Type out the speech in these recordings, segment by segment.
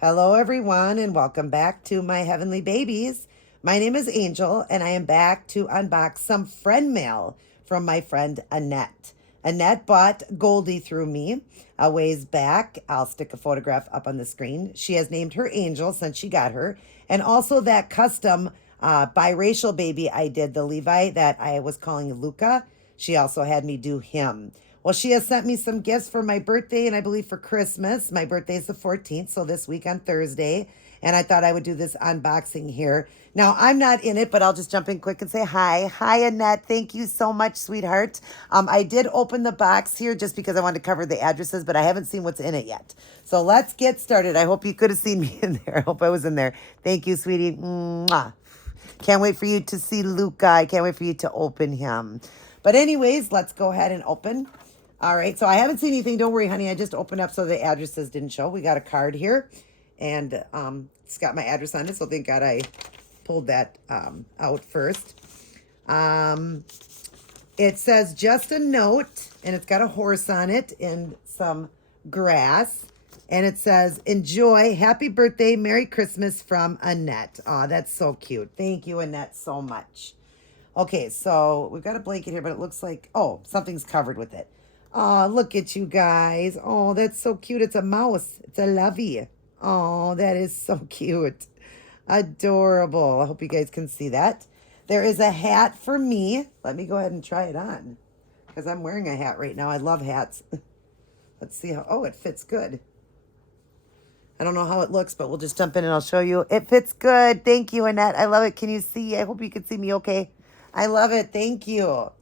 Hello, everyone, and welcome back to my heavenly babies. My name is Angel, and I am back to unbox some friend mail from my friend Annette. Annette bought Goldie through me a ways back. I'll stick a photograph up on the screen. She has named her Angel since she got her, and also that custom biracial baby I did, the Levi that I was calling Luca. She also had me do him. Well, she has sent me some gifts for my birthday and I believe for Christmas. My birthday is the 14th, so this week on Thursday. And I thought I would do this unboxing here. Now, I'm not in it, but I'll just jump in quick and say hi. Hi, Annette. Thank you so much, sweetheart. I did open the box here just because I wanted to cover the addresses, but I haven't seen what's in it yet. So let's get started. I hope you could have seen me in there. I hope I was in there. Thank you, sweetie. Mwah. Can't wait for you to see Luca. I can't wait for you to open him. But anyways, let's go ahead and open. All right, so I haven't seen anything. Don't worry, honey. I just opened up so the addresses didn't show. We got a card here, and it's got my address on it, so thank God I pulled that out first. It says just a note, and it's got a horse on it and some grass. And it says, enjoy, happy birthday, Merry Christmas from Annette. Oh, that's so cute. Thank you, Annette, so much. Okay, so we've got a blanket here, but it looks like, oh, something's covered with it. Oh, look at you guys. Oh, that's so cute. It's a mouse. It's a lovey. Oh, that is so cute. Adorable. I hope you guys can see that. There is a hat for me. Let me go ahead and try it on because I'm wearing a hat right now. I love hats. Let's see how, oh, it fits good. I don't know how it looks, but we'll just jump in and I'll show you. It fits good. Thank you, Annette. I love it. Can you see? I hope you can see me okay. I love it. Thank you.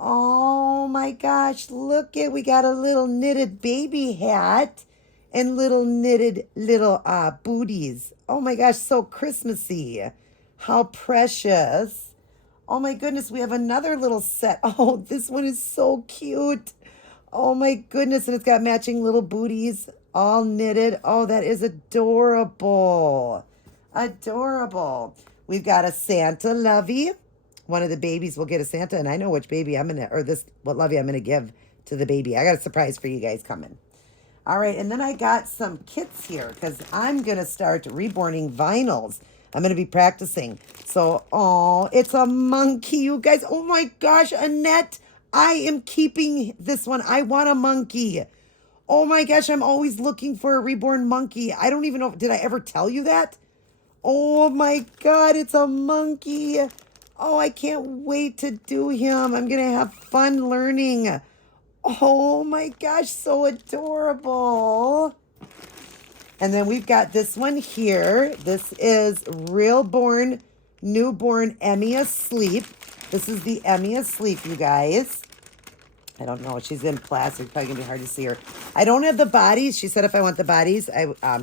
Oh my gosh, look it. We got a little knitted baby hat and little knitted little booties. Oh my gosh, so Christmassy. How precious. Oh my goodness, we have another little set. Oh, this one is so cute. Oh my goodness, and it's got matching little booties, all knitted. Oh, that is adorable. Adorable. We've got a Santa lovey. One of the babies will get a Santa, and I know which baby I'm gonna, or this, what lovey I'm gonna give to the baby. I got a surprise for you guys coming. All right, and then I got some kits here because I'm gonna start reborning vinyls. I'm gonna be practicing. So, oh, it's a monkey, you guys. Oh my gosh, Annette, I am keeping this one. I want a monkey. Oh my gosh, I'm always looking for a reborn monkey. I don't even know, did I ever tell you that? Oh my God, it's a monkey. Oh, I can't wait to do him. I'm going to have fun learning. Oh my gosh, so adorable. And then we've got this one here. This is Reborn Newborn Emmy Asleep. This is the Emmy Asleep, you guys. I don't know. She's in plastic. Probably gonna be hard to see her. I don't have the bodies. She said if I want the bodies,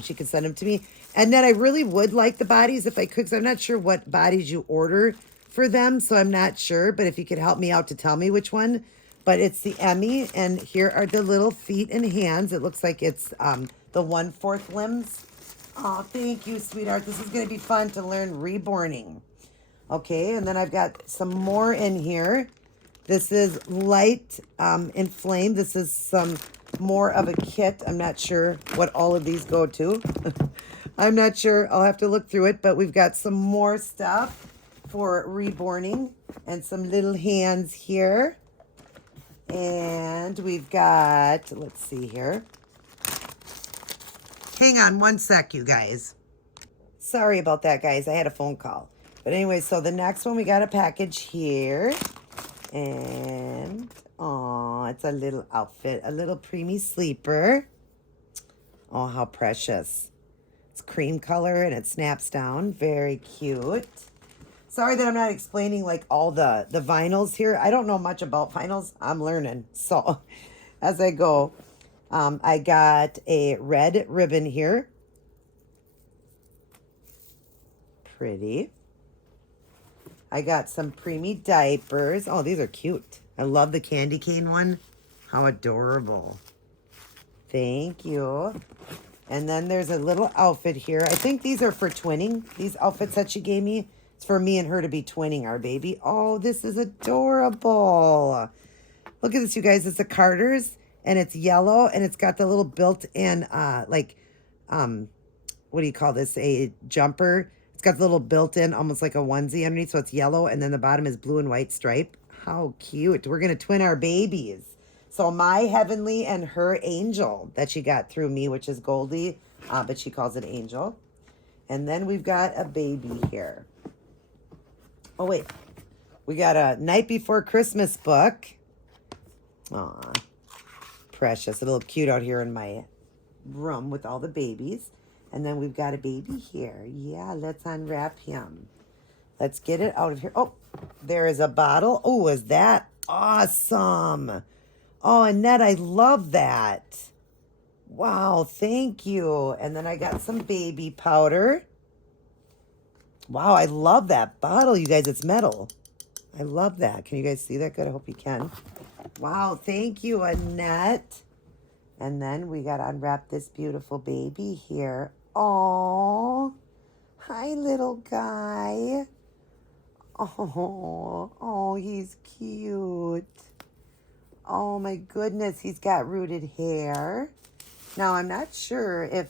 she could send them to me. And then I really would like the bodies if I could, because I'm not sure what bodies you order for them, so I'm not sure. But if you could help me out to tell me which one. But it's the Emmy, and here are the little feet and hands. It looks like it's the 1/4 limbs. Oh, thank you, sweetheart. This is gonna be fun to learn reborning. Okay, and then I've got some more in here. This is light and flame. This is some more of a kit. I'm not sure what all of these go to. I'm not sure. I'll have to look through it. But we've got some more stuff for reborning and some little hands here. And we've got, let's see here. Hang on one sec, you guys. Sorry about that, guys. I had a phone call. But anyway, so the next one, we got a package here. And, oh, it's a little outfit, a little preemie sleeper. Oh, how precious. It's cream color and it snaps down. Very cute. Sorry that I'm not explaining like all the vinyls here. I don't know much about vinyls. I'm learning. So as I go, I got a red ribbon here. Pretty. I got some preemie diapers. Oh, these are cute. I love the candy cane one. How adorable. Thank you. And then there's a little outfit here. I think these are for twinning. These outfits that she gave me. It's for me and her to be twinning our baby. Oh, this is adorable. Look at this, you guys. It's a Carter's, and it's yellow, and it's got the little built-in, what do you call this? A jumper. It's got the little built-in, almost like a onesie underneath, so it's yellow, and then the bottom is blue and white stripe. How cute. We're going to twin our babies. So my heavenly and her angel that she got through me, which is Goldie, but she calls it Angel. And then we've got a baby here. Oh, wait. We got a Night Before Christmas book. Aw, precious. A little cute out here in my room with all the babies. And then we've got a baby here. Yeah, let's unwrap him. Let's get it out of here. Oh, there is a bottle. Oh, is that awesome? Oh, Annette, I love that. Wow, thank you. And then I got some baby powder. Wow, I love that bottle, you guys. It's metal. I love that. Can you guys see that good? I hope you can. Wow, thank you, Annette. And then we got to unwrap this beautiful baby here. Oh, hi, little guy. Oh, he's cute. Oh, my goodness, he's got rooted hair. Now, I'm not sure if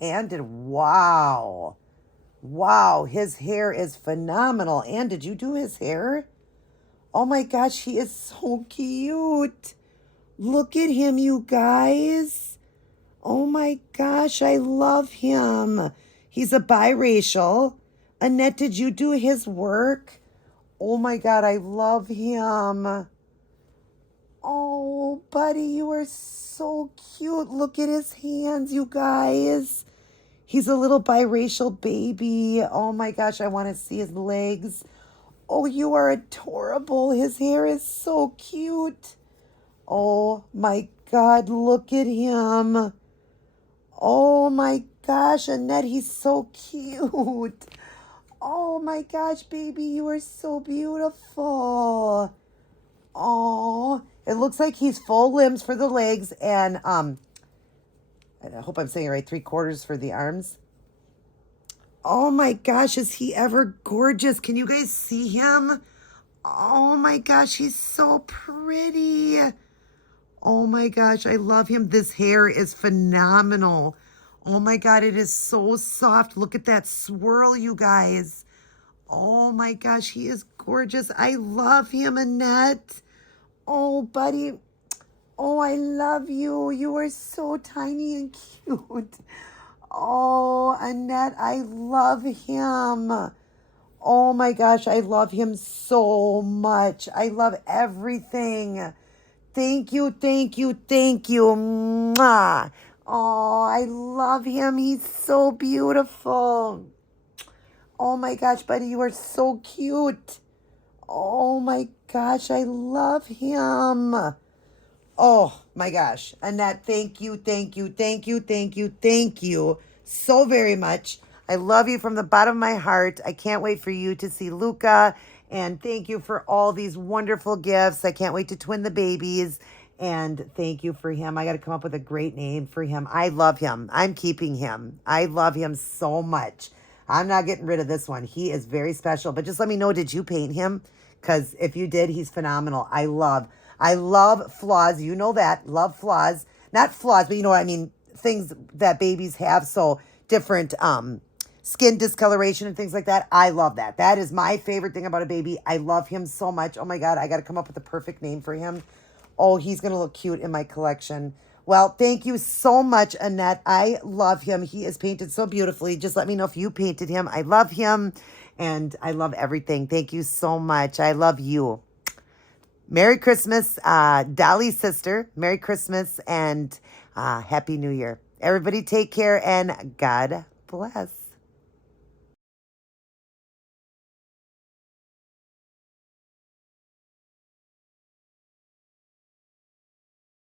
Ann did. Wow. Wow, his hair is phenomenal. Ann, did you do his hair? Oh, my gosh, he is so cute. Look at him, you guys. Oh, my gosh, I love him. He's a biracial. Annette, did you do his work? Oh, my God, I love him. Oh, buddy, you are so cute. Look at his hands, you guys. He's a little biracial baby. Oh, my gosh, I want to see his legs. Oh, you are adorable. His hair is so cute. Oh, my God, look at him. Oh, my gosh, Annette, he's so cute. Oh, my gosh, baby, you are so beautiful. Oh, it looks like he's full limbs for the legs and, I hope I'm saying it right, 3/4 for the arms. Oh my gosh, is he ever gorgeous? Can you guys see him? Oh my gosh, he's so pretty. Oh my gosh, I love him. This hair is phenomenal. Oh my God, it is so soft. Look at that swirl, you guys. Oh my gosh, he is gorgeous. I love him, Annette. Oh, buddy. Oh, I love you. You are so tiny and cute. Oh, Annette, I love him. Oh my gosh, I love him so much. I love everything. Thank you, thank you, thank you. Mwah. Oh, I love him. He's so beautiful. Oh my gosh, buddy, you are so cute. Oh my gosh, I love him. Oh my gosh. Annette, thank you, thank you, thank you, thank you, thank you so very much. I love you from the bottom of my heart. I can't wait for you to see Luca. And thank you for all these wonderful gifts. I can't wait to twin the babies. And thank you for him. I got to come up with a great name for him. I love him. I'm keeping him. I love him so much. I'm not getting rid of this one. He is very special. But just let me know, did you paint him? Because if you did, he's phenomenal. I love flaws. You know that. Love flaws. Not flaws, but you know what I mean. Things that babies have. So different skin discoloration and things like that. I love that. That is my favorite thing about a baby. I love him so much. Oh my God, I got to come up with the perfect name for him. Oh, he's going to look cute in my collection. Well, thank you so much, Annette. I love him. He is painted so beautifully. Just let me know if you painted him. I love him, and I love everything. Thank you so much. I love you. Merry Christmas, Dolly's sister. Merry Christmas, and Happy New Year. Everybody take care, and God bless.